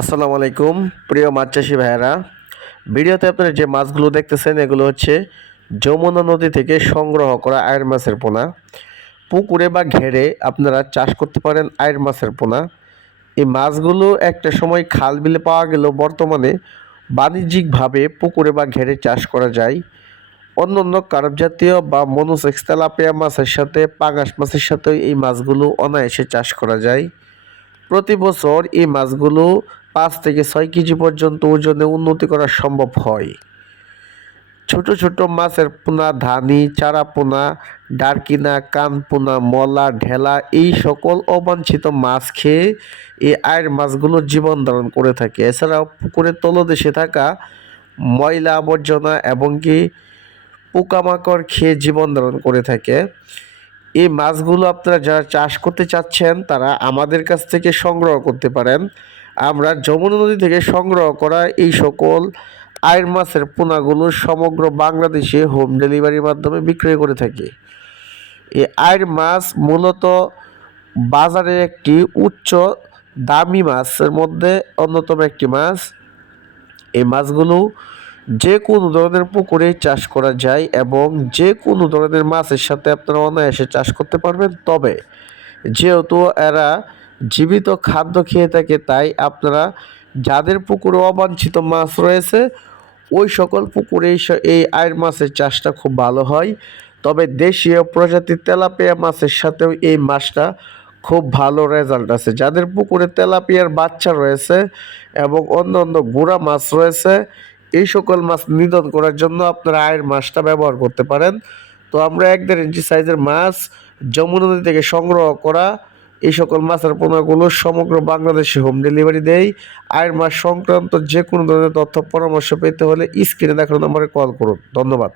আসসালামু আলাইকুম প্রিয় মাছ চাষি ভাইয়েরা। ভিডিওতে আপনারা যে মাছগুলো দেখতেছেন এগুলো হচ্ছে যমুনা নদী থেকে সংগ্রহ করা আয়ের মাছের পোনা। পুকুরে বা ঘেরে আপনারা চাষ করতে পারেন আয়ের মাছের পোনা। এই মাছগুলো একটা সময় খাল বিলে পাওয়া গেলেও বর্তমানে বাণিজ্যিকভাবে পুকুরে বা ঘেরে চাষ করা যায়। অন্যান্য কার্প জাতীয় বা মনোসেক্স তেলাপিয়া মাছের সাথে পাঙাশ মাছের সাথে এই মাছগুলো অনায়াসে চাষ করা যায়। প্রতি বছর এই মাছগুলো 5 থেকে 6 কেজি পর্যন্ত ওজনে উন্নতি করা সম্ভব হয়। ছোট ছোট মাছের পোনা, ধানি, চারা পোনা, ডারকিনা, কানপোনা, মলা, ঢেলা এই সকল অবাঞ্ছিত মাছ খেয়ে এই আয়ের মাছগুলো জীবন ধারণ করে থাকে। এছাড়াও পুকুরের তলদেশে থাকা ময়লা আবর্জনা এবং কি পোকামাকড় খেয়ে জীবন ধারণ করে থাকে। এই মাছগুলো আপনারা যারা চাষ করতে চাচ্ছেন তারা আমাদের কাছ থেকে সংগ্রহ করতে পারেন। আমরা যমুনা নদী থেকে সংগ্রহ করা এই সকল আয়ের মাছের পোনাগুলো সমগ্র বাংলাদেশে হোম ডেলিভারির মাধ্যমে বিক্রয় করে থাকি। এই আয়ের মাছ মূলত বাজারে একটি উচ্চ দামি মাছের মধ্যে অন্যতম একটি মাছ। এই মাছগুলো যে কোনো ধরনের পুকুরে চাষ করা যায় এবং যে কোনো ধরনের মাছের সাথে আপনারা অনায়াসে চাষ করতে পারবেন। তবে যেহেতু এরা জীবিত খাদ্য খেয়ে থাকে তাই আপনারা যাদের পুকুরে অবাঞ্ছিত মাছ রয়েছে ওই সকল পুকুরে এই আয়ের মাছের চাষটা খুব ভালো হয়। তবে দেশীয় প্রজাতির তেলাপিয়া মাছের সাথেও এই মাছটা খুব ভালো রেজাল্ট আছে। যাদের পুকুরে তেলাপিয়ার বাচ্চা রয়েছে এবং অন্য অন্য গুঁড়া মাছ রয়েছে এই সকল মাছ নিধন করার জন্য আপনারা আয়ের মাছটা ব্যবহার করতে পারেন। তো আমরা 1.5 ইঞ্চি সাইজের মাছ যমুনা নদী থেকে সংগ্রহ করা এই সকল মাছের পোনাগুলো সমগ্র বাংলাদেশে হোম ডেলিভারি দেয়। আয়ের মাছ সংক্রান্ত যে কোনো ধরনের তথ্য পরামর্শ পেতে হলে স্ক্রিনে দেখানো নম্বরে কল করুন। ধন্যবাদ।